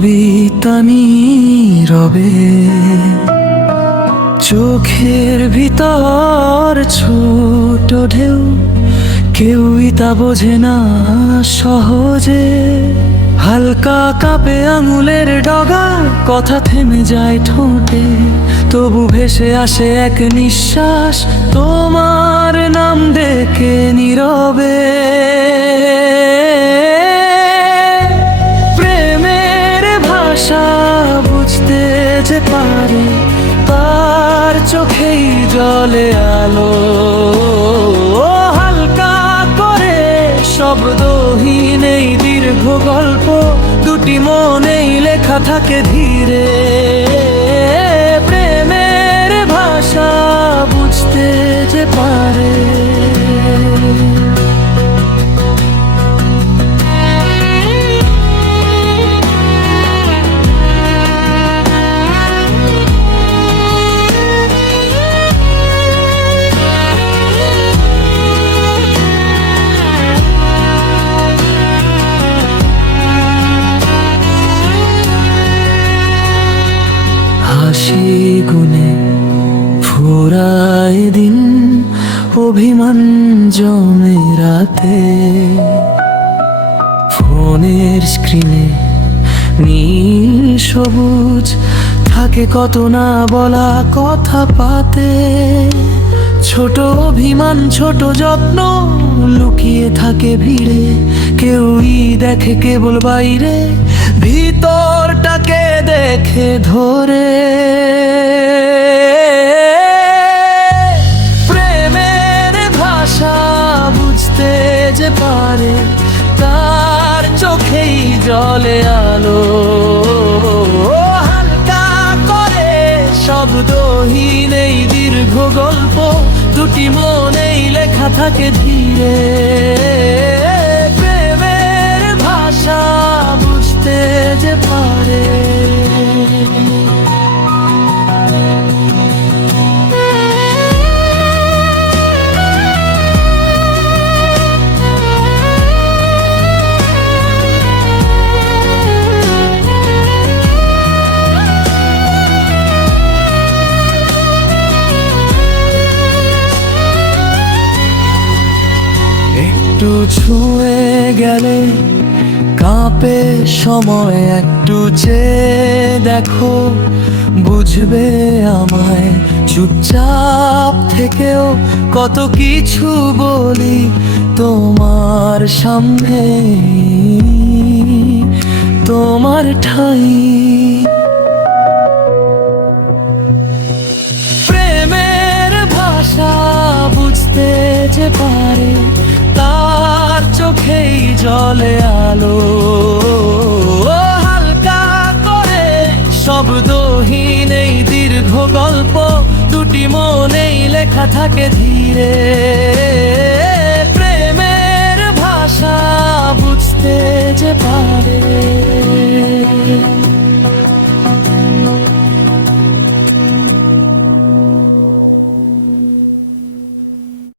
কবিতা নীরবে, চোখের ভিতর ছোট ঢেউ, কেউই তা বোঝে না সহজে। হালকা কাঁপে আঙুলের ডগা, কথা থেমে যায় ঠোঁটে, তবু ভেসে আসে এক নিঃশ্বাস, তোমার নাম ডেকে নীরবে। প্রেমের ভাষা বুঝতে যে পারে, তার চোখেই জলে আলো। হালকা করে শব্দহীন এই দীর্ঘ গল্প, দুটি মনেই লেখা থাকে ধীরে। প্রেমের ভাষা বুঝতে যে পারে। হাসি গুনে ফুরায় দিন, অভিমান জমে রাতে। ফোনের স্ক্রিনে নীল সবুজ থাকে কত না বলা কথা পাতে। ছোট অভিমান ছোট যত্ন লুকিয়ে থাকে ভিড়ে, কেউই দেখে কেবল বাইরে, ভিতরটাকে দেখে ধরে। প্রেমের ভাষা বুঝতে যে পারে, তার চোখেই জলে আলো। হালকা করে শব্দহীন এই দীর্ঘ গল্প, দুটি মনেই লেখা থাকে ধীরে। প্রেমের ভাষা বুঝতে যে পারে। একটু ছুঁয়ে গেলে কাঁপে সময়, একটু চেয়ে দেখো বুঝবে আমায়। চুপচাপ থেকেও কত কিছু বলি তোমার সামনে, তোমার ঠাই। প্রেমের ভাষা বুঝতে যে পারে, তার চোখেই জলে আলো। হালকা করে শব্দহীন এই দীর্ঘ গল্প, দুটি মনেই লেখা থাকে ধীরে। প্রেমের ভাষা বুঝতে যে পারে।